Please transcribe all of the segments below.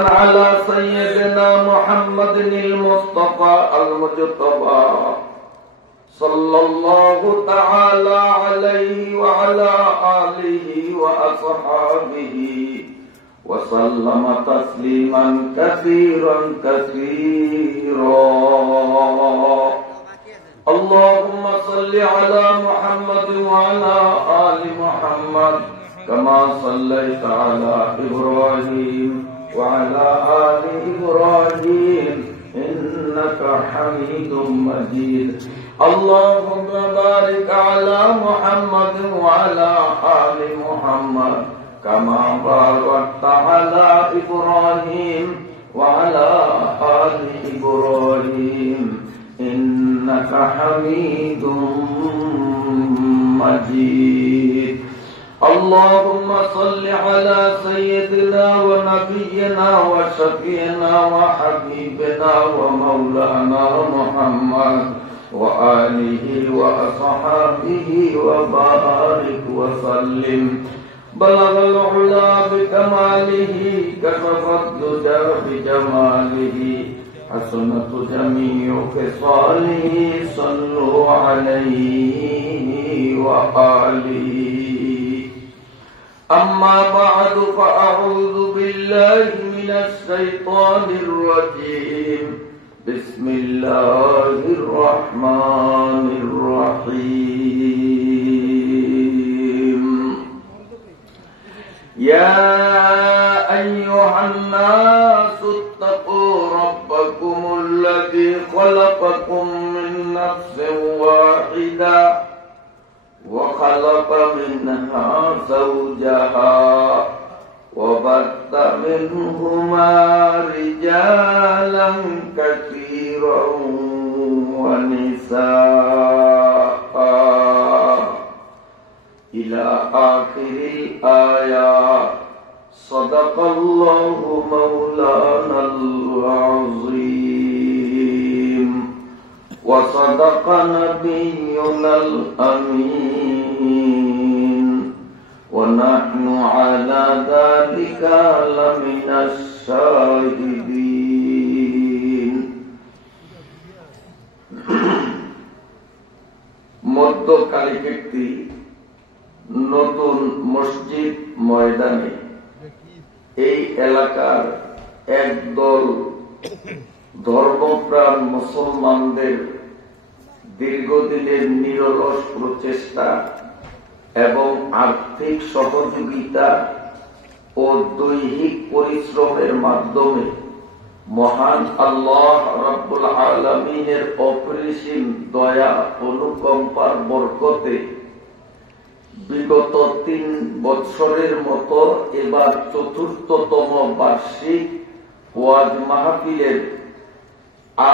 على سيدنا محمد المصطفى المجتبى صلى الله تعالى عليه وعلى آله وأصحابه وسلم تسليما كثيرا كثيرا. اللهم صل على محمد وعلى آل محمد كما صليت على إبراهيم وعلى آل إبراهيم إنك حميد مجيد. اللهم بارك على محمد وعلى آل محمد كما باركت على إبراهيم وعلى آل إبراهيم إنك حميد مجيد. اللهم صل على سيدنا ونبينا وشفينا وحبيبنا ومولانا محمد وآله وأصحابه وبارك وسلم. بلغ العلا بكماله كشف الدجى بجماله حسنت جميع خصاله صلوا عليه وآله. أما بعد فأعوذ بالله من الشيطان الرجيم. بسم الله الرحمن الرحيم. يا أيها الناس اتقوا ربكم الذي خلقكم من نفس واحدة وخلق منها زوجها وبث منهما رجالا كثيرا ونساء إلى آخر الآيات. صدق الله مولانا العظيم وصدق نبينا الأمين ونحن على ذلك لمن الشاهدين. মধ্যকালী ব্যক্তি নতুন মসজিদ ময়দানে এই এলাকার একদল ধর্মপ্রাণ মুসলমানদের দীর্ঘদিনের নিরলস প্রচেষ্টা এবং আর্থিক সহযোগিতা ও দৈহিক পরিশ্রমের মাধ্যমে মহান আল্লাহ রাব্বুল আলামিনের অপরিসীম দয়া অনুকম্পার বরকতে বিগত ৩ বছরের মতো এবার ৪র্থতম বার্ষিক ওয়াজ মাহফিলের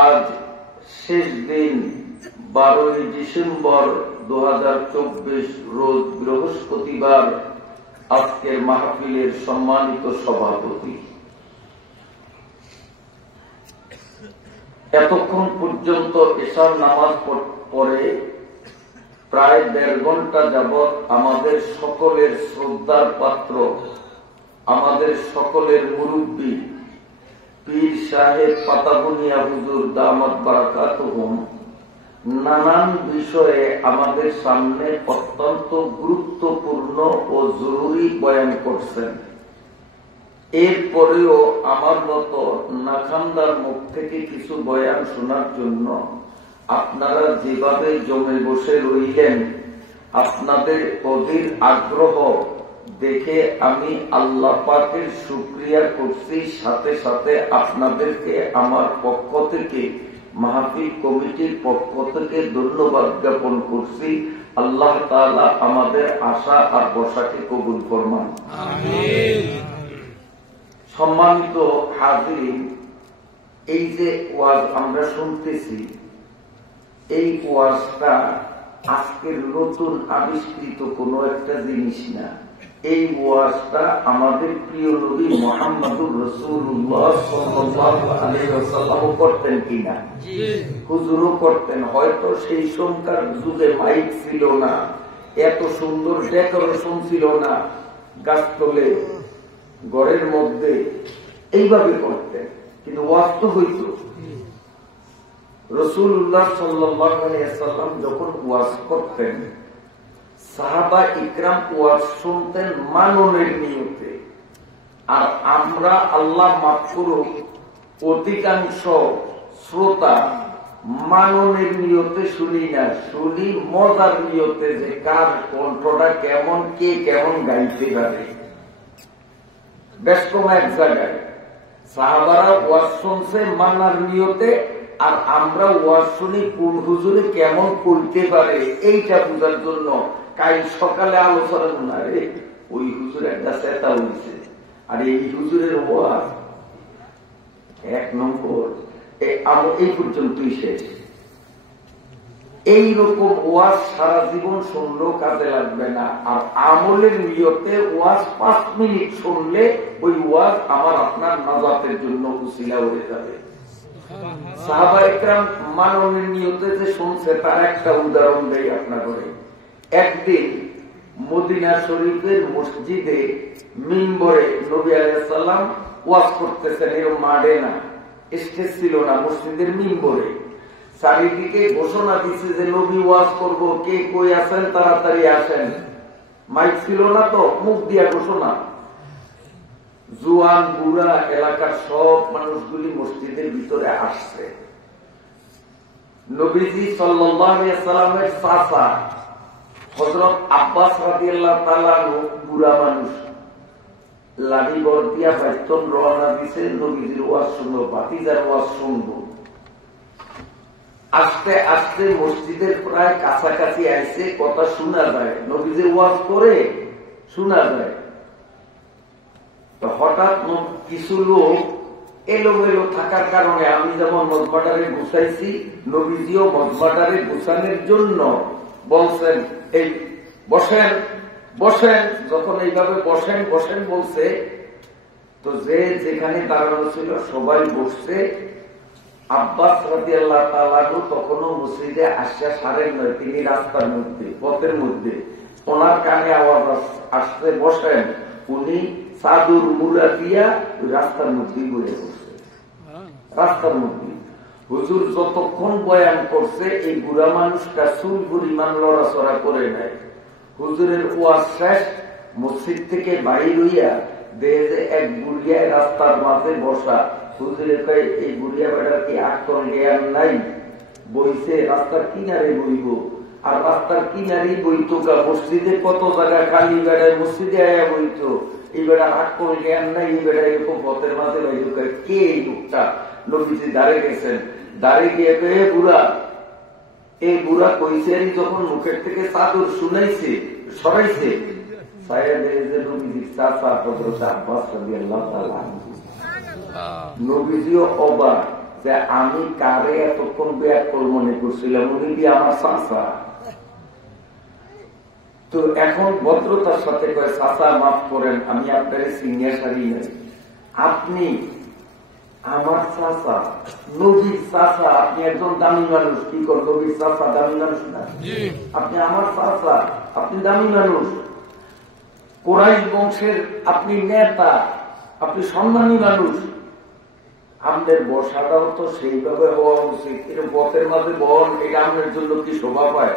আজ শেষ দিন 12 ডিসেম্বর 2024 রোজ বৃহস্পতিবার আজকের মাহফিলের সম্মানিত সভাপতি। এতক্ষণ পর্যন্ত এশার নামাজ পড়ে প্রায় ১.৫ ঘন্টা যাবৎ আমাদের সকলের শ্রদ্ধার পাত্র, আমাদের সকলের মুরব্বী পীর সাহেব পাতাবনিয়া হুজুর দামাত বারাকাতুহুম নানান বিষয়ে আমাদের সামনে অত্যন্ত গুরুত্বপূর্ণ ও জরুরি বয়ান করছেন। এরপরেও আমার মতো নাখান্দার মুখ থেকে কিছু বয়ান শোনার জন্য আপনারা যেভাবে জমে বসে রইলেন, আপনাদের অধীর আগ্রহ দেখে আমি আল্লাহ পাকের শুকরিয়া করছি। সাথে সাথে আপনাদেরকে আমার পক্ষ থেকে, মাহফিল কমিটির পক্ষ থেকে ধন্যবাদ জ্ঞাপন করছি। আল্লাহ তাআলা আমাদের আশা আর বসাকে কবুল ফরমান, আমিন। সম্মানিত হাজিরিন, এই যে ওয়াজ আমরা শুনতেছি, এই ওয়াজটা আজকের নতুন আবিষ্কৃত কোন একটা জিনিস না। এই ওয়াজটা আমাদের প্রিয় নবী মুহাম্মদুর রাসূলুল্লাহ সাল্লাল্লাহু আলাইহি ওয়াসাল্লাম করতেন কিনা? হুজুরও করতেন। হয়তো সেই সময়কার যুগে মাইক ছিল না, এত সুন্দর ডেকোরেশন ছিল না, গাছতলে ঘরের মধ্যে এইভাবে করতেন, কিন্তু ওয়াজ তো হইত। রাসূলুল্লাহ সাল্লাল্লাহু আলাইহি ওয়াসাল্লাম যখন ওয়াজ করতেন, সাহাবা ইকরাম ওয়াজ শুনতেন মাননের নিয়তে। আর আমরা, আল্লাহ মাফ করুক, অধিকাংশ শ্রোতা মাননের নিয়তে শুনি না, শুনি মজার নিয়তে, যে কার কণ্ঠটা কেমন, কে কেমন গাইতে পারে। বেশ কম এক জায়গায় সাহাবারা ওয়াজ শুনছে মানার নিয়তে, আর আমরা ওয়াজ শুনি কোন হুজুরে কেমন করতে পারে এইটা বোঝার জন্য। কাল সকালে আলোচনা না রে, ওই হুজুর একটা চেতা হয়েছে, আর এই হুজুরের ওয়াজ 1 নম্বর, এই পর্যন্তই শেষ। এইরকম ওয়াজ সারা জীবন শুনলেও কাজে লাগবে না। আর আমলের নিয়তে ওয়াজ 5 মিনিট শুনলে ওই ওয়াজ আমার আপনার নাজাতের জন্য উসিলা হয়ে যাবে। সাহাবা ইকরাম মাননের নিয়তে যে শুনছে তার একটা উদাহরণ দেই আপনাদের। একদিন মদিনা শরীফের মসজিদে মিম্বরে নবী আলাইহিস সালাম ওয়াজ করতেছেন, এরকম মাঠে না, স্টেজ ছিল না, মসজিদের মিম্বরে। চারিদিকে ঘোষণা দিচ্ছে যে নবী ওয়াজ করব, কে কই আছেন তাড়াতাড়ি আসেন। মাইক ছিল না তো, মুখ দিয়া ঘোষণা। জুয়ান বুড়া এলাকার সব মানুষগুলি মসজিদের ভিতরে আসছে। নবীজি সাল্লাল্লাহু আলাইহি ওয়াসাল্লামের চাচা হযরত আব্বাস রাদিয়াল্লাহু তাআলা বুড়া মানুষ, লাঠি বর দিয়া বাইতন রওনা দিছে নবীজির ওয়াজ শুনবো, ভাতিজার ওয়াজ শুনবো। আস্তে আস্তে মসজিদের প্রায় কাছাকাছি আইছে, কথা শোনা যায়, নবীজির ওয়াজ করে শোনা যায়। হঠাৎ কিছু লোক এলোমেলো থাকার কারণে, আমি যেমন মজমাটারে গুছাইছি, নবীজিও মজমাটারে গুছানোর জন্য বলছেন, এই বসেন বসেন। যখন এইভাবে বসেন বসেন বলছে, তো যে যেখানে দাঁড়ানো ছিল সবাই বসছে। আব্বাস রাদিয়াল্লাহু তাআলা তখনও মসজিদে আসা সারেন নয়, তিনি রাস্তার মধ্যে, পথের মধ্যে। ওনার কানে আওয়াজ আসতে বসেন, উনি চাদর মুড়া দিয়া ওই রাস্তার মধ্যেই বসে বসছে, রাস্তার মধ্যে। হুজুর যতক্ষণ বয়ান করছে, এই বুড়া মানুষটা চুল পরিমাণ লড়াচড়া করে নাই। হুজুরের ওয়াজ শেষ, মসজিদ থেকে বাইর হইয়া দেখে যে এক বুড়িয়া রাস্তার মাঝে বসা। হুজুরের কয়, এই বুড়িয়া বেড়ার কি আকল জ্ঞান নাই? বইছে রাস্তার কিনারে বইব, আর রাস্তার কিনারেই বইতো গা, মসজিদে কত জায়গা খালি বেড়ায়, মসজিদে আয়া বইতো। এই বেড়া আকল জ্ঞান নাই, এই বেড়া এরকম পথের মাঝে বইতো। কে এই লোকটা? নবীজি দাঁড়িয়ে গেছেন, দাঁড়িয়ে গিয়ে কয়ে, বুড়া। এই বুড়া কইছে, যখন মুখের থেকে চাদর শুনাইছে, সরাইছে, নবীজিও অবাক যে আমি কারে এতক্ষণ ব্যাকল মনে করছিলাম, উনি কি আমার চাচা। তো এখন ভদ্রতার সাথে কয়, চাচা মাফ করেন, আমি আপনার সিনিয়র সারি নাই, আপনি আমার চাচা, নবীর চাচা। আপনি একজন দামি মানুষ, কি কর, নবীর চাচা দামি মানুষ না? আপনি আমার চাচা, আপনি দামি মানুষ, কুরাইশ বংশের আপনি নেতা, আপনি সম্মানী মানুষ। আমাদের বসাটাও তো সেইভাবে হওয়া উচিত, কিন্তু পথের মাঝে বহন, এটা আমাদের জন্য কি শোভা পায়?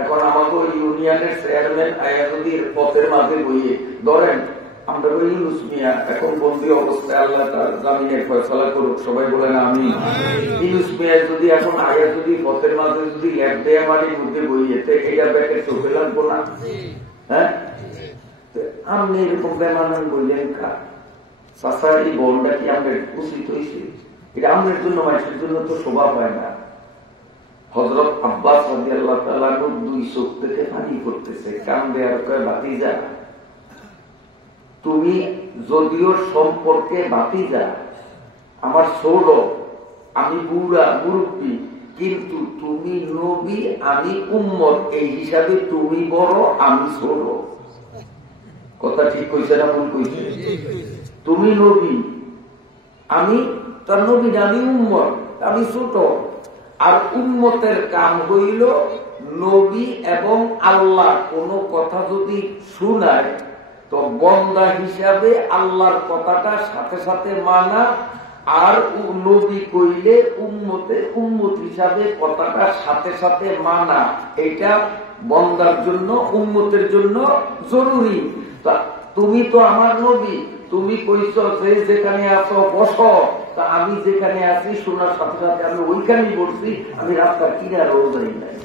এখন আমাকে ইউনিয়নের চেয়ারম্যান আয়া যদি পথের মাঝে বইয়ে ধরেন, আমরা ইউনুস মিয়া এখন বন্দী অবস্থায়, আল্লাহ তার জামিনের ফয়সালা করুক, সবাই বলেন আমি। ইউনুস মিয়া যদি এখন আয়া যদি পথের মাঝে যদি ল্যাব দেয়া মাটির মধ্যে বইয়ে, এটা ব্যাকের চোখে লাগবো না? হ্যাঁ, আপনি এরকম বেমানান বললেন কা? চাচার এই বলটা কি আমাদের উচিত হয়েছে? এটা আমাদের জন্য, মানুষের জন্য তো শোভা পায় না। হযরত আব্বাস রাদিয়াল্লাহু তাআলা 2 চোখ থেকে পানি করতেছে, কান দেয়ার কয়, ভাতিজা, তুমি যদিও সম্পর্কে ভাতিজা, আমার ছোট, আমি বুড়া মুরব্বী, কিন্তু তুমি নবী, আমি উম্মত, এই হিসাবে তুমি বড়, আমি ছোট। কথা ঠিক কইছে না ভুল কইছে? তুমি নবী, আমি তার নবী, আমি উম্মত, আমি ছোট। আর উম্মতের কাম হইল নবী এবং আল্লাহ কোন কথা যদি শুনায়, তো বন্দা হিসাবে আল্লাহর কথাটা সাথে সাথে মানা, আর নবী কইলে উম্মত হিসাবে কথাটা সাথে সাথে মানা, এটা বন্দার জন্য উম্মতের জন্য জরুরি। তুমি তো আমার নবী, তুমি কইছ যে যেখানে আছো বসো, তা আমি যেখানে আছি শোনার সাথে সাথে আমি ওইখানেই বসছি, আমি রাস্তার কিনারেও যাই নাই।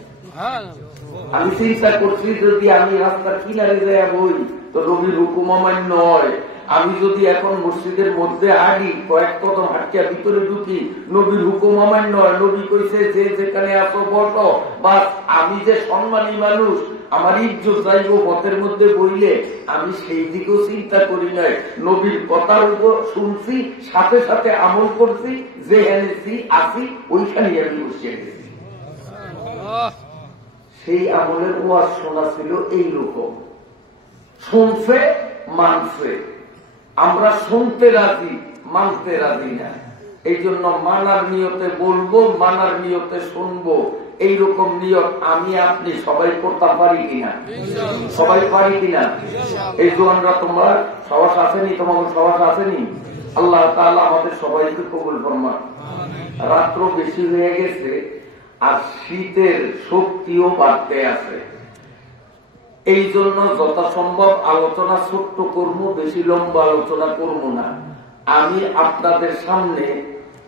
আমি চিন্তা করছি যদি আমি রাস্তার কিনারে যাই বই তো নবীর হুকুম অমান্য হয়। আমি যদি এখন মসজিদের মধ্যে আগে কয়েক কদম হাঁটিয়া ভিতরে ঢুকি, নবীর হুকুম অমান্য হয়। নবী কইছে যে যেখানে আসো বসো, বা আমি যে সম্মানী মানুষ, আমার ইজ্জত যাইব পথের মধ্যে বইলে, আমি সেই দিকেও চিন্তা করি নাই। নবীর কথার উপর শুনছি, সাথে সাথে আমল করছি, যে এনেছি আসি ওইখানেই আমি বসিয়ে গেছি। সেই আমলের ওয়াজ শোনা ছিল এইরকম, শুনছে মানছে। আমরা শুনতে রাজি, মানতে রাজি না। এই জন্য মানার নিয়তে বলবো, মানার নিয়তে শুনবো, এইরকম নিয়ত আমি আপনি সবাই করতে পারি কিনা? সবাই পারি কিনা? এই জোয়ানরা তোমরা সবাস আসেনি, তোমাদের সবাস আসেনি? আল্লাহ তাআলা আমাদের সবাইকে কবুল ফরমান। রাত্র বেশি হয়ে গেছে আর শীতের শক্তিও বাড়তে আছে, এই জন্য যথাসম্ভব আলোচনা ছোট্ট করবো, বেশি লম্বা আলোচনা করবো না। আমি আপনাদের সামনে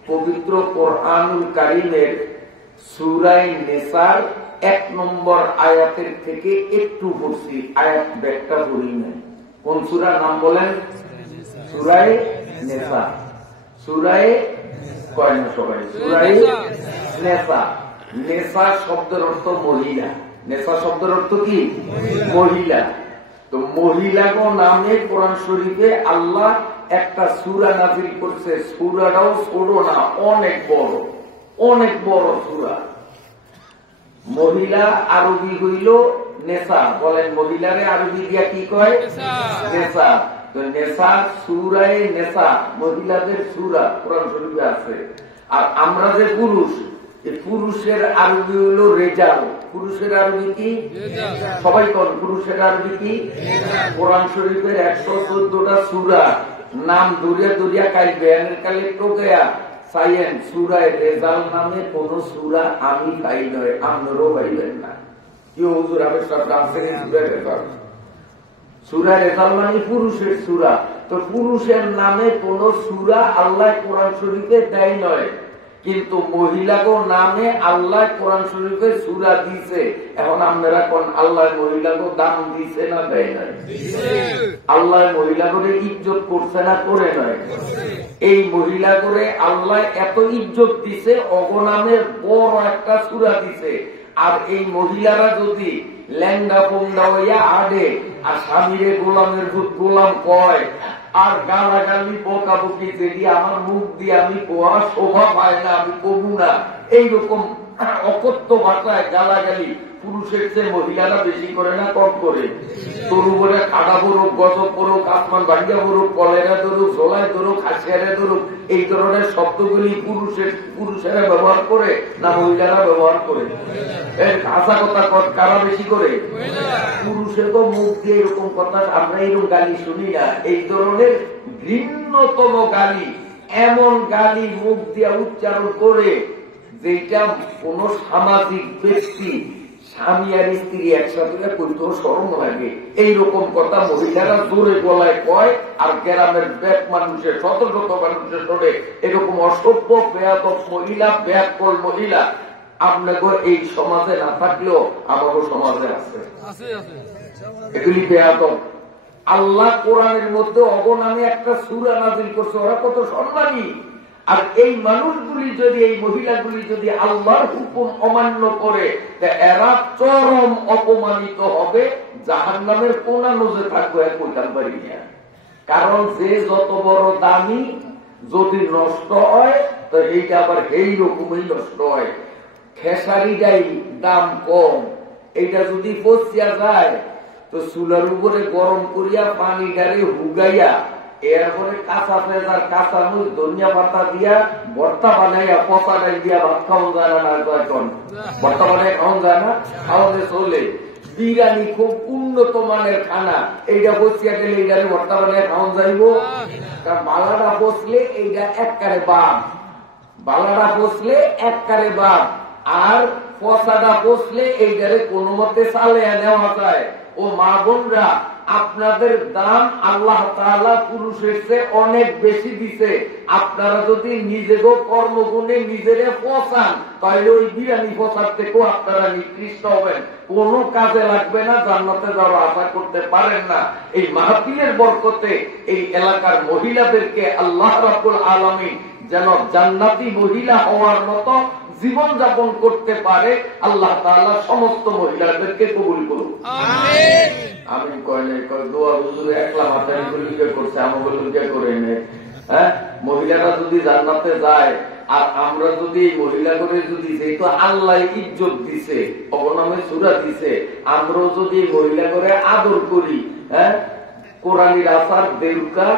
পবিত্র কোরআনুল কারীমের সূরা নিসার 1 নম্বর আয়াতের থেকে একটু পড়ছি, আয়াত ব্যাখ্যা করি নাই। কোন সূরা নাম বলেন? সূরা নিসা। সূরা কয় না সবাই? সূরা নিসা। নেসা শব্দের অর্থ মহিলা। নেসা শব্দের অর্থ কি? মহিলা। তো মহিলাগো নামে কোরআন শরীফে আল্লাহ একটা সূরা নাযিল করছে। সূরাটাও ছোট না, অনেক বড়, অনেক বড় সূরা। মহিলা আরবি হইল নেসা। বলেন মহিলারে আরবি দিয়া কি কয়? নেসা। তো নেসা, সূরায়ে নেসা, মহিলাদের সূরা কোরআন শরীফে আছে। আর আমরা যে পুরুষ, পুরুষের আরবি হলো রেজাল। পুরুষের আরবি কি? সবাই কোন পুরুষের আরবি কি? কোরআন শরীফের 114টা সূরা নাম দরিয়া দরিয়া কাল বেয়ানের কালে টোকেয়া সাইয়েন সূরায়ে রেজাল নামে কোন সূরা আমি পাই নয়, আপনারও পাইবেন না। কি হুজুর আপনি সব রাখছেন সূরা রেজাল? সূরা রেজাল মানে পুরুষের সূরা। তো পুরুষের নামে কোন সূরা আল্লাহ কোরআন শরীফে দেয় নয়, কিন্তু মহিলাগো নামে আল্লাহ কোরআন শরীফে সূরা দিছে। এখন আপনারা কোন আল্লাহ মহিলাগো দাম দিছে না দেয় নাই? আল্লাহ মহিলাগরে ইজ্জত করছে না করে নয়? এই মহিলাগরে আল্লাহ এত ইজ্জত দিছে, অগনামের বড় একটা সূরা দিছে। আর এই মহিলারা যদি ল্যাংডা পোংডা হইয়া আডে, আর স্বামীরে গোলামের ভূত গোলাম কয়, আর গালাগালি বকাবকি যেটি আমার মুখ দিয়ে আমি কোয়া শোভা পায় না, আমি কবু না, এইরকম অকথ্য ভাষায় গালাগালি পুরুষের চেয়ে মহিলারা বেশি করে না কম করে? তরু বলে কাটা বরুক, গজব করুক, আসমান ভাঙ্গা বরুক, কলেরা ধরুক, জোলাই ধরুক, হাসিয়ারে ধরুক, এই ধরনের শব্দগুলি পুরুষেরা ব্যবহার করে না মহিলারা ব্যবহার করে? এর কাঁচা কথা কারা বেশি করে? পুরুষের তো মুখ দিয়ে এরকম কথা আমরা এরকম গালি শুনি না। এই ধরনের ঘৃণ্যতম গালি, এমন গালি মুখ দিয়ে উচ্চারণ করে যেটা কোন সামাজিক ব্যক্তি স্বামী আর স্ত্রী একসাথে করতেও শরম লাগে, এইরকম কথা মহিলারা জোরে গলায় কয়। আর গ্রামের ব্যাগ মানুষের, শত শত মানুষের শোনে এরকম অসভ্য বেয়াদব মহিলা, ব্যাকল মহিলা আপনাকে এই সমাজে না থাকলেও আমারও সমাজে আছে। এগুলি বেয়াদব। আল্লাহ কোরআনের মধ্যে অগনামে একটা সূরা নাযিল করছে, ওরা কত সম্মানী। আর এই মানুষগুলি যদি, এই মহিলাগুলি যদি আল্লাহর হুকুম অমান্য করে, এরা চরম অপমানিত হবে, জাহান্নামের কোন নজরে থাকবে কইতাম পারি না। কারণ যে যত বড় দামি যদি নষ্ট হয়, তো এইটা আবার এই রকমই নষ্ট হয়। খেসারিটাই দাম কম, এইটা যদি পচিয়া যায় তো চুলার উপরে গরম করিয়া পানি ডালে হুগাইয়া, এরপরে কাঁচা পেঁয়াজ আর কাঁচা মরিচ ধনিয়া পাতা দিয়া ভর্তা বানাইয়া পচা ডাল দিয়া ভাত খাওয়া যায় না। এখন ভর্তা বানাই খাওয়া যায় না, খাওয়াতে চলে বিরিয়ানি খুব উন্নত মানের খানা, এইটা বসিয়া গেলে এইটারে ভর্তা বানিয়ে খাওয়া যাইব। কারণ বালাটা বসলে এইটা এককারে বাপ, বালাটা বসলে এককারে বাপ, আর পচাটা বসলে এইটারে কোনো মতে চালে নেওয়া যায়। ও মা বোনরা, আপনাদের দাম আল্লাহ তাআলা পুরুষের চেয়ে অনেক বেশি দিছে। আপনারা যদি নিজেরও কর্মগুণে নিজেরে পচান, তাহলে ওই বিরিয়ানি পচার থেকেও আপনারা নিকৃষ্ট হবেন, কোনো কাজে লাগবে না, জান্নাতে যাওয়ার আশা করতে পারেন না। এই মাহফিলের বরকতে এই এলাকার মহিলাদেরকে আল্লাহ রাব্বুল আলামিন যেন জান্নাতি মহিলা হওয়ার মতো জীবন যাপন করতে পারে, আল্লাহ তাআলা সমস্ত মহিলাদেরকে কবুল করুন। আমি কয়লে দোয়া হুজুরে একলা মাথায় লিখে করছে, আমাকে লিখে করে নে। হ্যাঁ, মহিলারা যদি জান্নাতে যায় আর আমরা যদি মহিলা করে যদি, যেহেতু আল্লাহ ইজ্জত দিছে, অবনামে সূরা দিছে, আমরাও যদি মহিলা করে আদর করি, হ্যাঁ, কোরআনের আসার দেউকা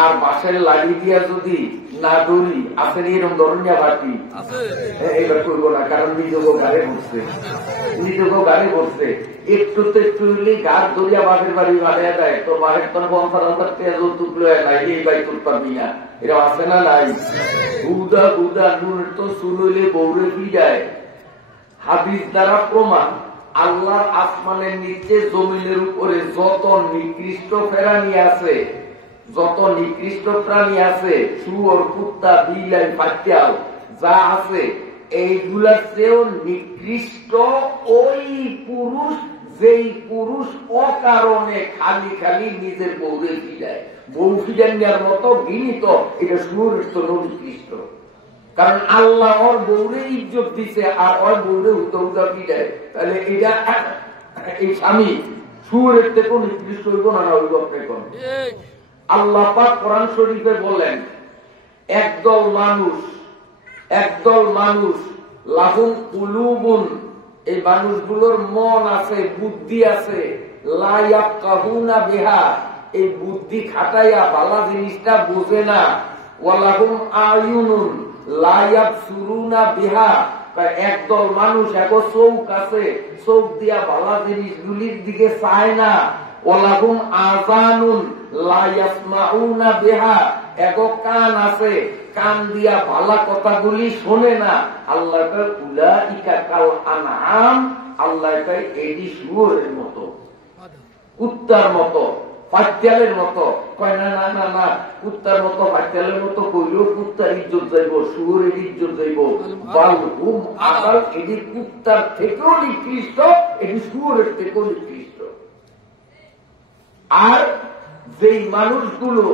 আর বাঁশের লাঠি দিয়া যদি না ধরি, আসেন এরকম ধরনের বাটি এবার করবো না, কারণ নিজেকে গাড়ি বসছে, নিজেকে গাড়ি বসছে। একটু তো একটু হইলে গাছ ধরিয়া বাপের বাড়ি বাড়িয়া দেয়, তো বাড়ির তোর 50,000 তেজ টুকলো নাই, এই বাই তোর পাবি না, এরা আছে না নাই? উদা উদা নুনের তো শুনলে বৌরে পিড়ায়। হাদিস দ্বারা প্রমাণ, আল্লাহর আসমানের নিচে জমিনের উপরে যত নিকৃষ্ট প্রাণী আছে, যত নিকৃষ্ট প্রাণী আছে, শুয়োর, কুত্তা, বিলাই, পাতিয়াল যা আছে, এইগুলার চেয়েও নিকৃষ্ট ওই পুরুষ, যেই পুরুষ অকারণে খালি খালি নিজের বউরে ফিরায়। বউ ফিরানোর মতো গিনিত, এটা শুয়োরের তো নিকৃষ্ট। কারণ আল্লাহ ওর বউরে ইজ্জত দিছে আর ওর বউরে উদা ফিরায়, তাহলে এটা এই স্বামী শুয়োরের থেকেও নিকৃষ্ট হইব না, হইব আপনি কোন? আল্লাহ পাক কোরআন শরীফে বলেন, একদল মানুষ লাহুম কুলুবুন, এই মানুষগুলোর মন আছে, বুদ্ধি আছে, লা ইয়াফকাহুনা বিহা, এই বুদ্ধি খাটাইয়া ভালো জিনিসটা বোঝে না, ওয়া লাহুম আয়ুনুন লা ইয়াবসুরুনা বিহা, একদল মানুষ এখন চোখ আছে, চোখ দিয়া ভালো জিনিসগুলির দিকে চায় না, ওয়া লাহুম আযানুন লা ইয়াসমাউনা বিহা, এগো কান আছে, কান দিয়া ভালো কথাগুলি শোনে না। আল্লাহ কয় উলাইকা কাল আনআম, আল্লাহ কয় এটি শুয়োরের মতো, কুত্তার মতো, পাতিয়ালের মতো। কয় না না না না, কুত্তার মতো পাতিয়ালের মতো কইলেও কুত্তার ইজ্জত যাইব, শুয়োরের ইজ্জত যাইব। বালহুম আদাল, এটি কুত্তার থেকেও নিকৃষ্ট, এটি শুয়োরের থেকেও নিকৃষ্ট। আর যেই মানুষগুলো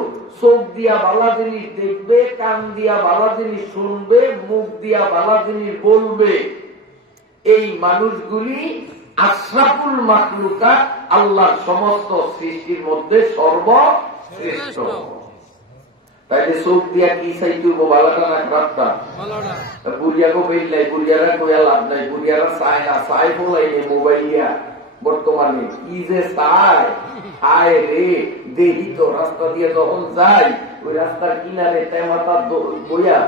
চোখ দিয়া ভালো জিনিস দেখবে, কান দিয়া ভালো জিনিস শুনবে, মুখ দিয়া ভালো জিনিস বলবে, এই মানুষগুলি আশরাফুল মাখলুকাত, আল্লাহর সমস্ত সৃষ্টির মধ্যে সর্বশ্রেষ্ঠ। তাইলে চোখ দিয়া কি চাইতে ভালোটা না খারাপটা? বুড়িয়াকে বেললাই, বুড়িয়ারা কইয়া লাভ নাই, বুড়িয়ারা চায় না, চাই বলাই নেই মোবাইল দিয়া। বর্তমানে কি যে চায়, আয় রে দেখি তো রাস্তা দিয়ে যখন যাই, ওই রাস্তার কিনারে তেমাতা বইয়া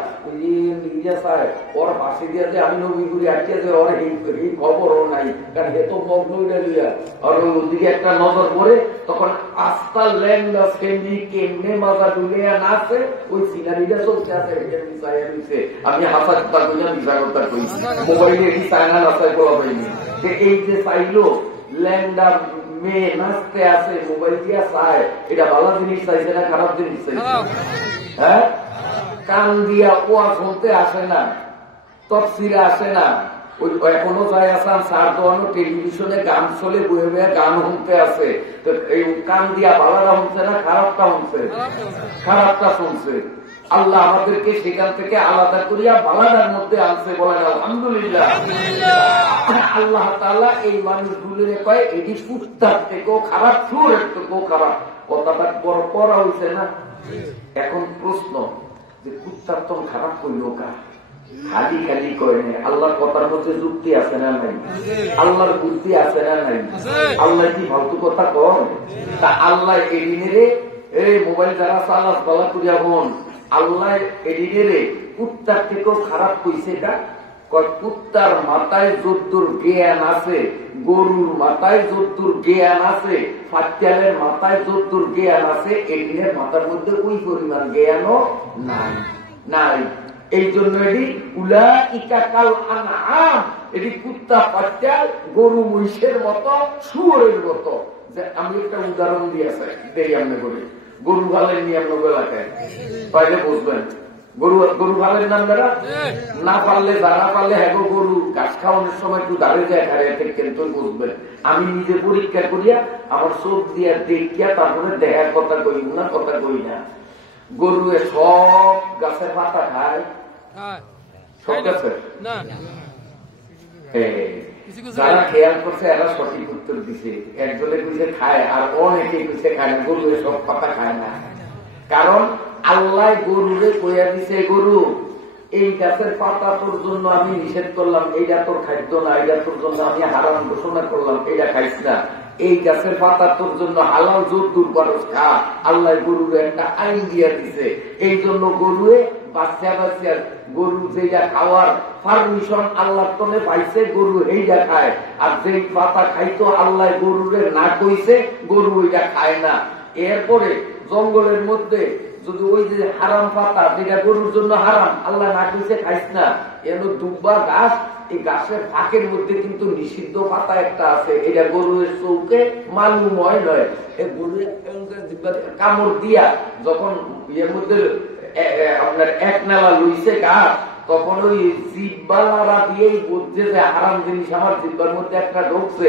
নিজে চায়, ওর পাশে দিয়ে যে আমি নবী ঘুরে আটকে যে ওর এই খবরও নাই, কারণ এত মগ্ন লইয়া। আর ওদিকে একটা নজর পড়ে, তখন আস্তা ল্যান্ড ফ্যামিলি কেমনে মাজা ডুলিয়া নাচে, ওই সিনারিটা চলতে আছে। আমি হাসা কথা কইয়া মিশা কথা কই, মোবাইলে এটি চায়না রাস্তায় বলা হয়নি। এই যে চাইলো ল্যান্ডা মেয়ে নাচতে আছে, মোবাইল দিয়া চায়, এটা ভালো জিনিস চাইছে না খারাপ জিনিস চাইছে? হ্যাঁ, কান দিয়া ওয়া শুনতে আসে না, তফসিরে আসে না, ওই এখনো যায় আসান সার দোয়ানো টেলিভিশনে গান চলে, বয়ে বয়ে গান শুনতে আছে। তো এই কান দিয়া ভালোটা শুনছে না খারাপটা শুনছে? খারাপটা শুনছে। আল্লাহ আমাদেরকে সেখান থেকে আলাদা করিয়া বালাদার মধ্যে আনছে, বলেন আলহামদুলিল্লাহ। আল্লাহ তাআলা এই মানুষগুলোরে কয় এটি কুত্তার থেকেও খারাপ, শুয়োরের থেকেও খারাপ। কথাটা বড় পড়া হয়েছে না? এখন প্রশ্ন যে কুত্তার তো খারাপ করলো কা? খালি খালি কয় নেই, আল্লাহর কথার মধ্যে যুক্তি আছে না নাই? আল্লাহর বুদ্ধি আছে না নাই? আল্লাহ কি ফালতু কথা কয়? তা আল্লাহ এদিনেরে এই মোবাইল যারা চালাস বলা করিয়া বোন, আল্লাহ এদিনেরে কুত্তার থেকেও খারাপ কইছে কা? কুত্তার মাথায় যদ্দুর জ্ঞান আছে, গরুর মাথায় যদ্দুর জ্ঞান আছে, ফাতিয়ালের মাথায় যদ্দুর জ্ঞান আছে, এটিনের মাথার মধ্যে ওই পরিমাণ জ্ঞানও নাই নাই। এই জন্য এটি উলাইকা কাল আনআম, এটি কুত্তা ফাতিয়াল গরু মহিষের মতো, শুয়োরের মতো। যে আমি একটা উদাহরণ দিয়েছি, দেই আপনি করে গরু ভালের নিয়ে আপনার এলাকায় পাইলে বুঝবেন। গরু ভালের নাম যারা না পারলে, যারা পারলে হ্যাঁ গরু ঘাস খাওয়ানোর সময় একটু দাঁড়িয়ে যায় খাড়িয়া কিন্তু বুঝবেন। আমি নিজে পরীক্ষা করিয়া আমার চোখ দিয়া দেখিয়া তারপরে দেখার কথা কই না, কথা কই না। গরু সব গাছের পাতা খায়, সব গাছের যারা খেয়াল করছে এরা সঠিক উত্তর দিছে। একজনে কইছে খায় আর অনেকে কইছে খায় না, গরু সব পাতা খায় না। কারণ আল্লাহ গরুরে কইয়া দিছে, গরু এই গাছের পাতা তোর জন্য আমি নিষেধ করলাম, এইটা তোর খাদ্য না, এইটা তোর জন্য আমি হারাম ঘোষণা করলাম, এইটা খাইস না। এই গাছের পাতা তোর জন্য হালাল, জোর দূর করস খা। আল্লাহ গরুরে একটা আইন দিয়া দিছে। এই জন্য গরুয়ে বাচ্চা বাচ্চা গরু যেটা খাওয়ার পারমিশন আল্লাহ তলে পাইছে, গরু এইটা খায়। আর যেই পাতা খাইতো আল্লাহ গরুরে না কইছে, গরু ওইটা খায় না। এরপরে জঙ্গলের মধ্যে যদি ওই যে হারাম পাতা যেটা গরুর জন্য হারাম, আল্লাহ না কইছে খাইস না, এর দুব্বা গাছ, এই গাছের ফাঁকের মধ্যে কিন্তু নিষিদ্ধ পাতা একটা আছে, এটা গরুর চৌকে মালুম হয় নয়। কামড় দিয়া যখন ইয়ের মধ্যে আপনার এক নালা লইছে গাছ, তখন ওই জিব্বালারা দিয়েই বুঝছে যে হারাম জিনিস আমার জিব্বার মধ্যে একটা ঢুকছে।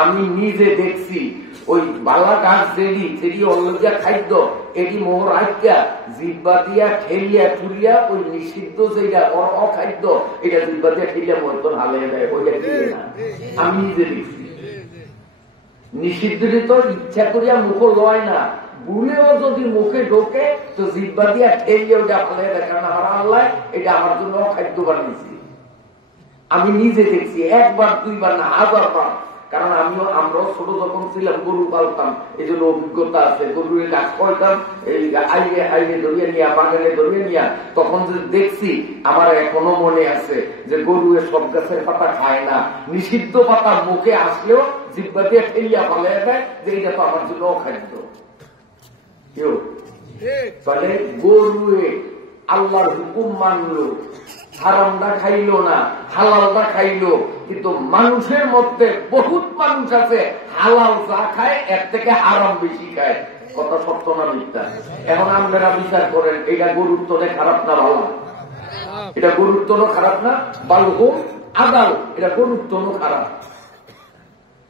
আমি নিজে দেখছি ওই বালা গাছ যেটি অল্লজিয়া খাদ্য, এটি মোহর আজ্ঞা জিব্বা দিয়া ঠেলিয়া ঠুলিয়া ওই নিষিদ্ধ যেটা অখাদ্য, এটা জিব্বা দিয়া ঠেলিয়া মতন হালিয়ে দেয়, ওইটা খেয়ে না। আমি নিজে দেখছি। নিষিদ্ধ তো ইচ্ছা করিয়া মুখ লয় না, ভুলেও যদি মুখে ঢোকে তো জিব্বা দিয়া ঠেলিয়ে ওটা হালিয়ে দেয়। কারণ আমার আল্লাহ এটা আমার জন্য অখাদ্য বানিয়েছি। আমি নিজে দেখছি, একবার দুইবার না, হাজার বার। কারণ আমরাও ছোট যখন ছিলাম গরু পালতাম, এই জন্য অভিজ্ঞতা আছে। গরুর গাছ পাইতাম, এই আইলে ধরিয়ে নিয়া, বাগানে ধরিয়ে নিয়া, তখন যে দেখছি আমার এখনো মনে আছে যে গরু সব গাছের পাতা খায় না। নিষিদ্ধ পাতা মুখে আসলেও জিব্বা দিয়ে ঠেলিয়া পালিয়ে দেয় যে এটা তো আমার জন্য অখাদ্য। তাহলে গরুয়ে আল্লাহর হুকুম মানলো, হারামটা খাইলো না, হালালটা খাইলো। কিন্তু মানুষের মধ্যে বহুত মানুষ আছে হালাল যা খায় এর থেকে হারাম বেশি খায়। কথা সত্য না মিথ্যা? এখন আপনারা বিচার করেন, এটা গরুর তোরে খারাপ না ভালো? এটা গরুর তোরও খারাপ না, বালু আদাল, এটা গরুর তোরও খারাপ।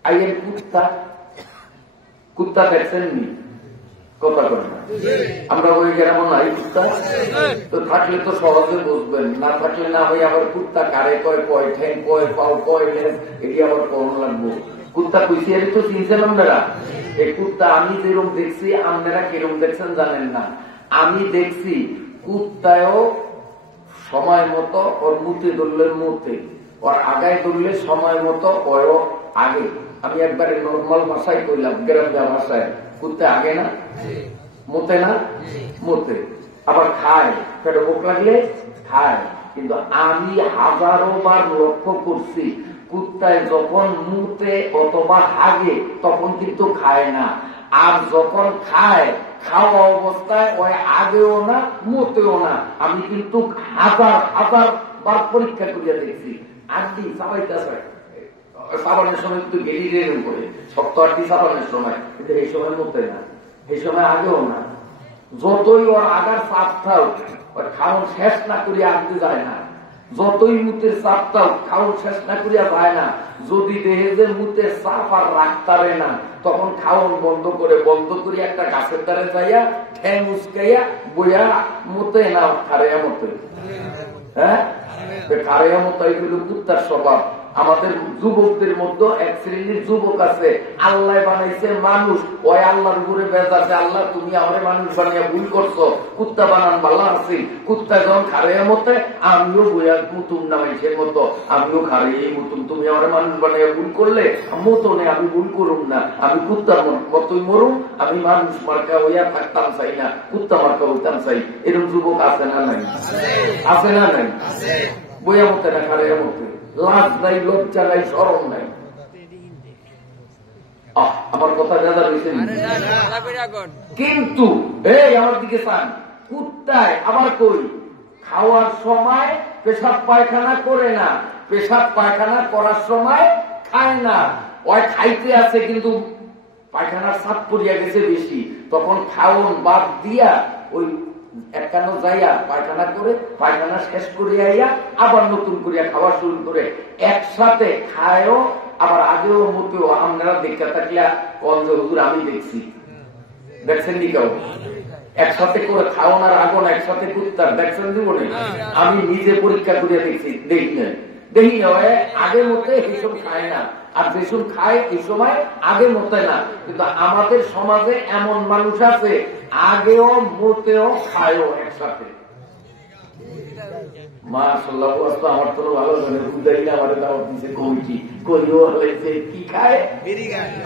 আইয়ের কুত্তা দেখছেন নি? কথা বলেন না, আমরা ওই কেমন নাই কুত্তা তো থাকলে তো সহজে বুঝবেন, না থাকলে না হয় আবার কুত্তা কারে কয়, কয় ঠ্যাং কয়, পাও কয়, এটি আবার কম লাগবো। কুত্তা কুইসিয়ারি তো চিনছেন আপনারা? এই কুত্তা আমি যেরকম দেখছি, আপনারা কিরকম দেখছেন জানেন না। আমি দেখছি কুত্তায়ও সময় মতো ওর মুতে ধরলে মুতে, ওর আগায় ধরলে সময় মতো ওরও আগে। আমি একবারে নর্মাল ভাষায় কইলাম, গ্রাম্য ভাষায়, কুত্তা আগে না মতে না মতে, আবার খায়, পেটে ভোক লাগলে খায়। কিন্তু আমি হাজারো বার লক্ষ্য করছি কুত্তায় যখন মুতে অথবা হাগে তখন কিন্তু খায় না, আর যখন খায় খাওয়া অবস্থায় ওই আগেও না মতেও না। আমি কিন্তু হাজার হাজার বার পরীক্ষা করিয়া দেখছি। আড্ডি চাবাইতেছে, সাবানের সময় কিন্তু গেলির উপরে শক্ত আড্ডি সাবানের সময়, কিন্তু এই সময় মতে না, এই সময় আগেও না। যতই ওর আগার চাপ থাক, ওর খাওয়ান শেষ না করিয়া আনতে যায় না। যতই মুতের চাপ থাক, খাওয়ান শেষ না করিয়া যায় না। যদি দেহে যে মুতের চাপ আর রাখতারে না, তখন খাওয়ান বন্ধ করে একটা গাছের দ্বারে যাইয়া ঠ্যাং উস্কাইয়া বইয়া মতে না, খারেয়া মতে। হ্যাঁ, খারেয়া মতো এগুলো কুত্তার স্বভাব। আমাদের যুবকদের মধ্যে এক শ্রেণীর যুবক আছে, আল্লাহ বানাইছে মানুষ, ওই আল্লাহর উপরে বেজাছে, আল্লাহ তুমি আমার মানুষ বানিয়ে ভুল করছো, কুত্তা বানান ভালো আছি। কুত্তা যখন খারে মতে, আমিও বইয়া মুতুম না মানুষের মতো, আমিও খারে এই মুতুম, তুমি আমার মানুষ বানিয়ে ভুল করলে মতো নেই, আমি ভুল করুম না, আমি কুত্তার মতোই মরুম, আমি মানুষ মার্কা হইয়া থাকতাম চাই না, কুত্তা মার্কা হইতাম চাই। এরকম যুবক আছে না নাই? আছে না নাই? বইয়া মতে না খারের মতে, লাজ নাই, লজ্জা নাই, শরম নাই। আমার কথা দাদা বেশি, কিন্তু এই আমার দিকে চান, কুত্তায় আবার কই খাওয়ার সময় পেশাব পায়খানা করে না, পেশাব পায়খানা করার সময় খায় না। ওই খাইতে আছে কিন্তু পায়খানার সাপ পড়িয়া গেছে বেশি, তখন খাওন বাদ দিয়া ওই একান্ন যাইয়া পায়খানা করে, পায়খানা শেষ করিয়া আইয়া আবার নতুন করিয়া খাওয়া শুরু করে। একসাথে খায়ও আবার আগেও মতেও। আপনারা দেখতে থাকলে কল যে হুজুর আমি দেখছি, দেখছেন নি কেউ? একসাথে করে খাওয়ানোর আগুন একসাথে কুত্তার দেখছেন জীবনে? আমি নিজে পরীক্ষা করিয়া দেখছি, দেখি না আগের মতে এইসব খায় না, আর যেসব খায় এই সময় আগের মতে না। কিন্তু আমাদের সমাজে এমন মানুষ আছে আগেও মতেও খায়ও একসাথে। মাশাআল্লাহ, আমার তো ভালো জানে, বুঝাইলে আমার দাওয়াত দিচ্ছে কমিটি, কইও হয়েছে কি খায়,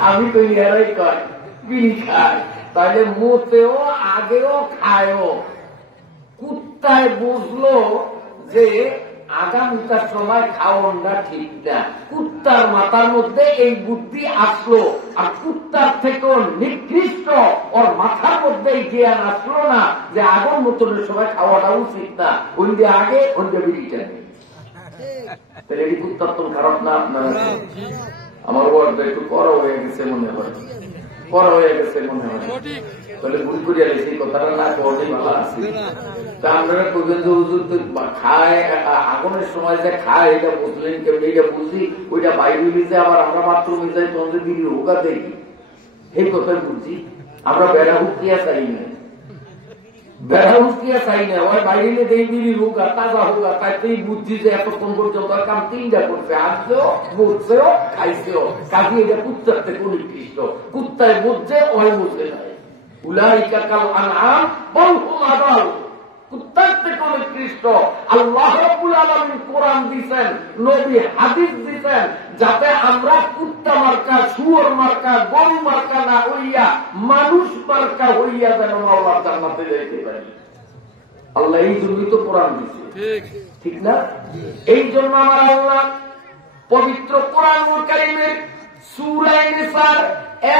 আমি তো ইয়ারাই কয় বিড়ি খায়। তাহলে মতেও আগেও খায়ও। কুত্তায় বুঝলো যে আগামীটার সময় খাওয়ানটা ঠিক না, কুত্তার মাথার মধ্যে এই বুদ্ধি আসলো, আর কুত্তার থেকেও নিকৃষ্ট ওর মাথার মধ্যে এই জ্ঞান আসলো না যে আগর মতনের সময় খাওয়াটা উচিত না, ওই দিয়ে আগে ওই দিয়ে বিড়িটা নেই। তাহলে এই কুত্তার তো খারাপ না আপনার? আমার ওয়ার্ডটা একটু করা হয়ে গেছে মনে হয়, করা হয়ে গেছে মনে হয়। তাহলে ভুল করিয়া সেই কথাটা না করাই ভালো আছে। তা আমরা কইবেন যে হুজুর তো খায়, আগুনের সময় যে খায় এটা বুঝলেন কেমন? এইটা বুঝি, ওইটা বাইরে যে আবার আমরা মাত্র মিজাই তন্ত্রে দিবি হোকা দেখি, এই কথাই বুঝছি। আমরা বেড়া হুকিয়া চাই না, বেড়া হুকিয়া চাই না, ওই বাইরে দেই দিবি হোকা, তাজা হোকা, তাই বুঝছি যে এতক্ষণ পর্যন্ত কাম তিনটা করছে, আসছেও বুঝছেও খাইছেও। কাজে এটা কুত্তার থেকে নিকৃষ্ট। কুত্তায় বুঝছে, ওই বুঝে নাই। উলাইকা কাল আনআম বাল হুম আদাল, কুত্তার থেকে নিকৃষ্ট। আল্লাহ রাব্বুল আলামিন কোরআন দিবেন, নবী হাদিস দিবেন, যাতে আমরা কুত্তা মার্কা, শুয়োর মার্কা, গরু মার্কা না হইয়া মানুষ মার্কা হইয়া যেন আল্লাহর জান্নাতে যাইতে পারি। আল্লাহ এই জন্যই তো কোরআন দিছে, ঠিক না? এই জন্য আমার আল্লাহ পবিত্র কোরআনুল কারীমের সূরা নিসার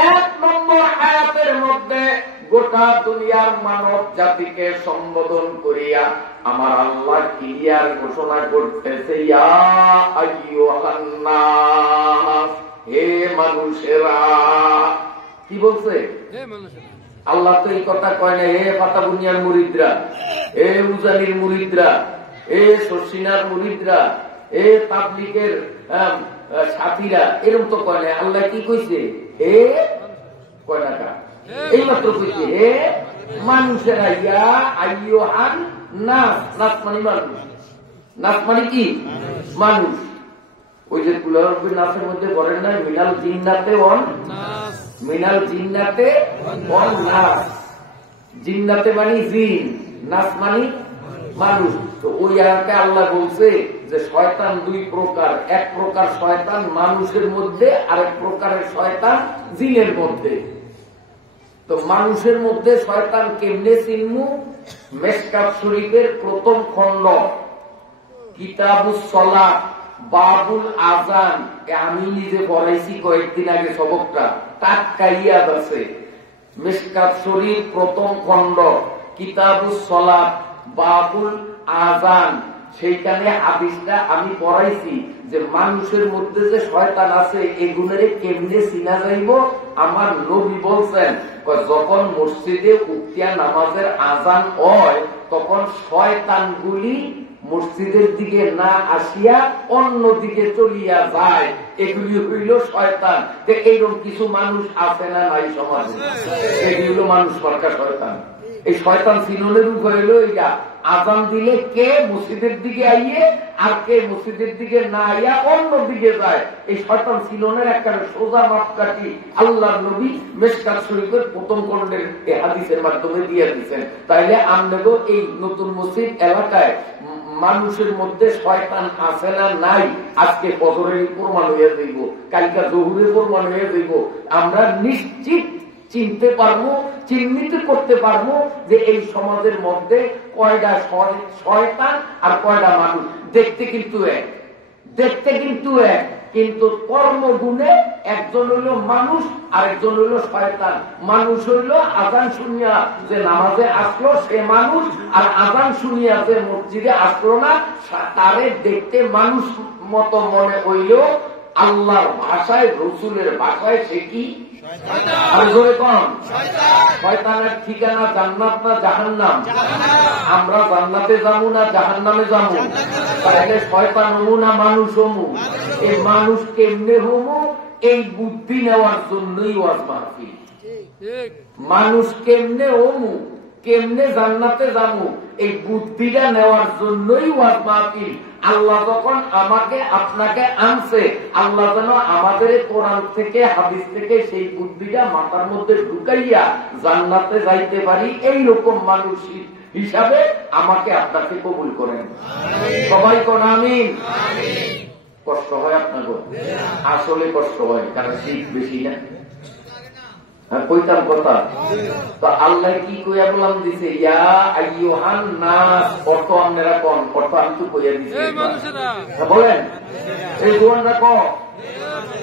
1 নম্বর আয়াতের মধ্যে গোটা দুনিয়ার মানব জাতিকে সম্বোধন করিয়া আমার আল্লাহ ক্লিয়ার ঘোষণা করতেছে, ইয়া আইয়ুহান নাস, হে মানুষেরা। কি বলছে? আল্লাহ তো এই কথা কয় না হে ফাতাবুনিয়ার মুরিদরা, হে উজানির মুরিদরা, হে শর্ষিনার মুরিদরা, হে তাবলীগের সাথীরা, এরকম তো কয় না। আল্লাহ কি কইছে? হে কয় না, এই মাত্র কইছে হে মানুষেরা, ইয়া আইয়ুহান নাস। নাস মানে মানুষ, নাস মানে কি? মানুষ। ওই যে কুলারবির নাসের মধ্যে বলেন না, মিনাল জিন্নাতে ওয়ান নাস, মিনাল জিন্নাতে ওয়ান নাস। জিন্নাতে মানে জিন, নাস মানে মানুষ। তো ওই আয়াতে আল্লাহ বলছে যে শয়তান দুই প্রকার, এক প্রকার শয়তান মানুষের মধ্যে, আরেক প্রকারের শয়তান জিনের মধ্যে। তো মানুষের মধ্যে শয়তান কেমনে চিনমু? মেশকাত শরীফের প্রথম খণ্ড কিতাবুস সালাত বাবুল আযান, আমি নিজে পড়াইছি কয়েকদিন আগে সবকটা, টাটকা ইয়াদ আছে। মেশকাত শরীফ প্রথম খণ্ড কিতাবুস সালাত বাবুল আযান, সেইখানে হাদিসটা আমি পড়াইছি যে মানুষের মধ্যে যে শয়তান আছে এগুলোরে কেমনে চিনা যাইব। আমার নবী বলছেন যখন মসজিদে উক্তিয়া নামাজের আযান হয় তখন শয়তানগুলি মসজিদের দিকে না আসিয়া অন্য দিকে চলিয়া যায়, এগুলি হইল শয়তান। এইরকম কিছু মানুষ আছে না নাই সমাজে? এগুলি হলো মানুষ মার্কা শয়তান। এই শয়তান চিননের রূপ হইল এইটা, আযান দিলে কে মসজিদের দিকে আইয়ে আর কে মসজিদের দিকে না আইয়া অন্য দিকে যায়। এই শয়তান চিননের একটা সোজা মাপকাঠি আল্লাহর নবী মেশকাত শরীফের প্রথম খণ্ডের হাদিসের মাধ্যমে দিয়ে দিচ্ছেন। তাইলে আমরাও এই নতুন মসজিদ এলাকায় মানুষের মধ্যে শয়তান আছে না নাই আজকে ফজরের প্রমাণ হয়ে যাইব, কালকা জহুরের প্রমাণ হয়ে যাইব। আমরা নিশ্চিত চিনতে পারবো, চিহ্নিত করতে পারবো যে এই সমাজের মধ্যে কয়টা শয়তান আর কয়টা মানুষ। দেখতে কিন্তু এক, দেখতে কিন্তু এক, কিন্তু কর্মগুণে একজন হইল মানুষ আর একজন হইল শয়তান। মানুষ হইল আজান শুনিয়া যে নামাজে আসলো সে মানুষ, আর আজান শুনিয়া যে মসজিদে আসলো না তারে দেখতে মানুষ মতো মনে হইল, আল্লাহর ভাষায় রসুলের ভাষায় সে কি শয়তানের ঠিকানা জান্নাত না জাহান্নাম? আমরা জান্নাতে যাবো না জাহান্নামে যাবো? তাহলে শয়তান হমু না মানুষ হমু? এই মানুষ কেমনে হমু এই বুদ্ধি নেওয়ার জন্যই ওয়াজ মাহফিল। মানুষ কেমনে হমু, কেমনে জান্নাতে যাবো এই বুদ্ধিটা নেওয়ার জন্যই ওয়াজ মাহফিল। আল্লাহ যখন আমাকে আপনাকে আনছে, আল্লাহ যেন আমাদের কোরআন থেকে হাদিস থেকে সেই বুদ্ধিটা মাথার মধ্যে ঢুকাইয়া জান্নাতে যাইতে পারি, এইরকম মানুষ হিসাবে আমাকে আপনাকে কবুল করেন। সবাই কোন আমিন। কষ্ট হয় আপনাকে? আসলে কষ্ট হয়, কারণ শীত বেশি না। কইতাম কথা তো আল্লাহ কি কইয়া বললাম দিছে, ইয়া আইয়ুহান নাস, অর্থ আপনারা কোন অর্থ আমি তো কইয়া দিছি বলেন এই গোয়ানরা ক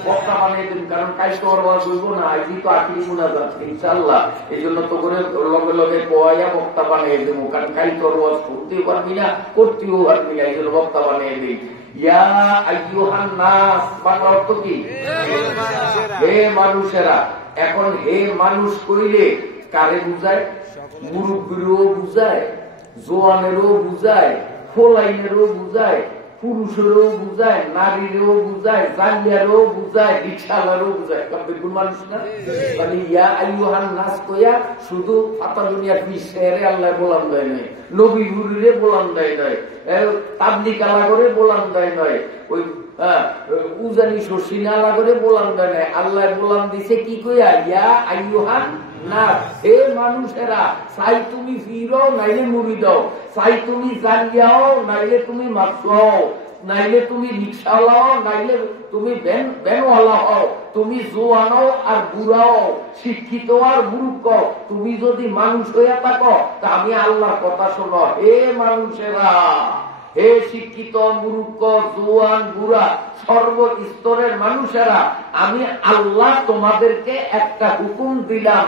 বক্তা বানিয়ে দিন, কারণ কাজ তো ওরা বলবো না, আজকে তো আখরি মুনাজাত ইনশাআল্লাহ, এই জন্য তো করে লগে লগে কোয়া বক্তা বানিয়ে দেবো, কারণ কাজ তো ওরা করতেও পারবি না করতেও পারবি না, এই জন্য বক্তা বানিয়ে দিই। ইয়া আইয়ুহান নাস বাংলা অর্থ কি? হে মানুষেরা। এখন হে মানুষ কইলে কারে বুঝায়? মুরব্বীরও বুঝায়, জোয়ানেরও বুঝায়, ফোলাইনেরও বুঝায়, পুরুষেরও বুঝায়, নারীরও বুঝায়, জালিয়ারও বুঝায়, রিক্সাওয়ালারও বুঝায়। বেগুন মানুষ না? মানে ইয়া আইয়ুহান নাস কইয়া শুধু পাতা দুনিয়ার বিশ্বেরে আল্লাহ বলান দেয় নাই, নবী হুরিরে বলান দেয় নয়, তাবলিগ আলা করে বলান দেয় নয়, ওই উজানি শশী নালা করে বলান দেয় নাই। আল্লাহ বলান দিছে কি কইয়া? ইয়া আইয়ুহান নাস, হে মানুষেরা, চাই তুমি ফিরও নাইলে মুড়ি দাও, চাই তুমি জালিয়াও নাইলে তুমি মাছুয়াও, নাইলে তুমি রিক্সাওয়ালাও নাইলে তুমি ভ্যানওয়ালা হও, তুমি জোয়ানো আর বুড়াও, শিক্ষিত আর মূর্খ, তুমি যদি মানুষ হইয়া থাকো তা আমি আল্লাহর কথা শোনো। হে মানুষেরা, হে শিক্ষিত মূর্খ জোয়ান বুড়া সর্ব স্তরের মানুষেরা, আমি আল্লাহ তোমাদেরকে একটা হুকুম দিলাম,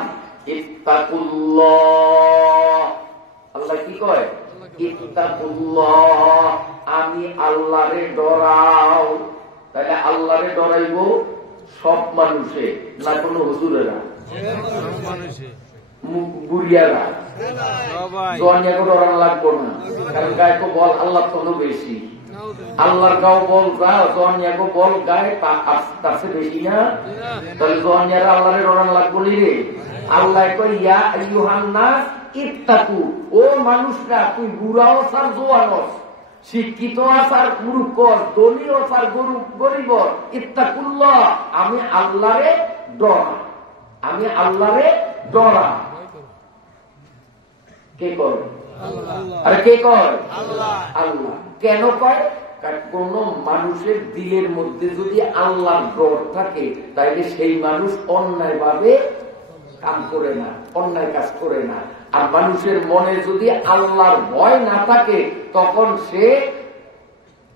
ইত্তাকুল্লাহ। আল্লাহ কি কয়? ইত্তাকুল্লাহ, আমি আল্লাহরে ডরাও। তাহলে আল্লাহরে ডরাইব সব মানুষে না কোনো হুজুরেরা? বুড়িয়ারা জোয়ানিয়াকে ডরান লাগবো না, কারণ গায়ে তো বল আল্লাহ তো বেশি, আল্লাহর গাও বল যা জোয়ানিয়াকে বল গায়ে তার চেয়ে বেশি না। তাহলে জোয়ানিয়ারা আল্লাহরে ডরান লাগবো নি রে? আল্লাহ কয় ইয়া আইয়ুহান নাস ইত্তাকু, ও মানুষরা, তুই বুড়াও সার জোয়ানো, শিক্ষিত আসার মূর্খ, ধনী আসার গরিব, ইত্তাকুল্লাহ, আমি আল্লাহরে ডরা, আমি আল্লাহরে ডরা। কে কয়? আরে কে কয়? আল্লাহ। কেন কয়? কোন মানুষের দিলের মধ্যে যদি আল্লাহর ডর থাকে তাইলে সেই মানুষ অন্যায় ভাবে কাম করে না, অন্যায় কাজ করে না। আর মানুষের মনে যদি আল্লাহর ভয় না থাকে তখন সে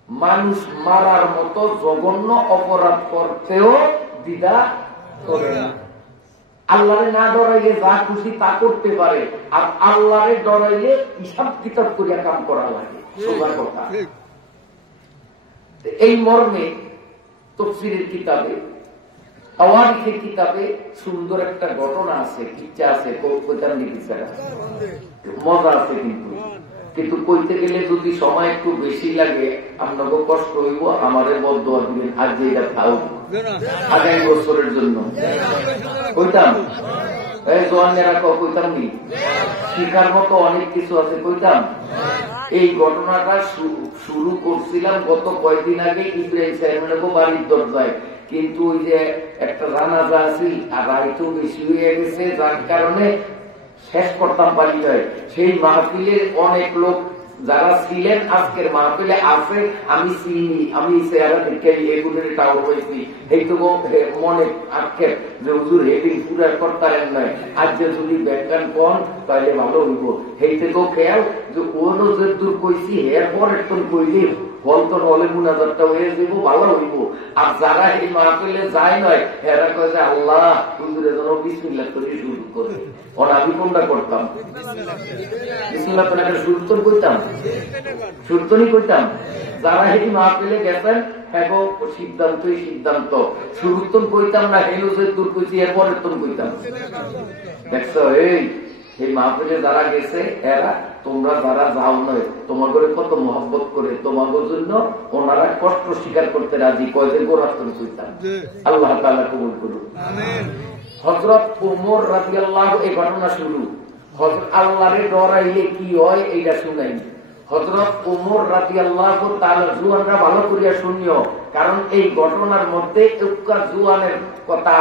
মানুষ মারার মতো জঘন্য অপরাধ করতেও দ্বিধা করে না। আল্লাহরে না ডরাইলে যা খুশি তা করতে পারে, আর আল্লাহরে ডরাইলে হিসাব কিতাব করিয়া কাম করা লাগে, সোজা কথা। এই মর্মে তাফসীরের কিতাবে, তাওয়ারিখের কিতাবে সুন্দর একটা ঘটনা আছে, কিচ্ছা আছে, মজা আছে, কিন্তু কইতে গেলে যদি সময় একটু বেশি লাগে আপনাকে কষ্ট হইব, আমাদের বদদোয়া দিবেন আর যে এটা খাও আগামী বছরের জন্য। কইতাম এই জোয়ানেরা কইতাম নি, শিখার মতো অনেক কিছু আছে, কইতাম। এই ঘটনাটা শুরু করছিলাম গত কয়েকদিন আগে ইব্রাহিম সাহেবের বাড়ির দরজায়, কিন্তু ওই যে একটা জানাজা আছে আর রাইতেও বেশি হয়ে গেছে, যার কারণে শেষ করতাম পারি নয়। সেই মাহফিলের অনেক লোক যারা ছিলেন আজকের মাহফিলে আছে, আমি চিনি, আমি চেহারা দেখে এগুলোর টাওয়ার হয়েছি, এইটুকু মনে আক্ষেপ যে হুজুর হেডিং পুরা করতারেন নয়, আজ যে যদি ব্যাখ্যান কন তাহলে ভালো হইব। সেই থেকেও খেয়াল যে ওরও যে দূর কইছি এরপর একটু কইলি ফলতন হলে মুনাজারটা হয়ে যাবো, ভালো হইব। আর যারা এই মাহফিলে যায় নয়, এরা কয় যে আল্লাহ হুজুরে যেন বিসমিল্লাহ করে শুরু করে। ওর আমি কোনটা করতাম? বিসমিল্লাহ করে একটা সুরতন কইতাম, সুরতনই কইতাম। যারা এই মাহফিলে গেছেন এখন সিদ্ধান্তই সিদ্ধান্ত, সুরতন কইতাম না, হেলো যে দূর কইছি এরপরের তন কইতাম। দেখছো এই মাহফিলে যারা গেছে এরা, তোমরা যারা যাও নয়, তোমাদের কত মহব্বত করে, তোমাদের জন্য ওনারা কষ্ট স্বীকার করতে রাজি, কয়দের গোরাস্তন কইতাম। আল্লাহ তাআলা কবুল করুন। হযরত ওমর রাদিয়াল্লাহু এই ঘটনা শুরু, হযরত আল্লাহরে ডরাইলে কি হয় এইটা শুনাই। হযরত ওমর রাদিয়াল্লাহু তাআলা, জুয়ানরা ভালো করিয়া শুনিও, কারণ এই ঘটনার মধ্যে একটা জুয়ানের কথা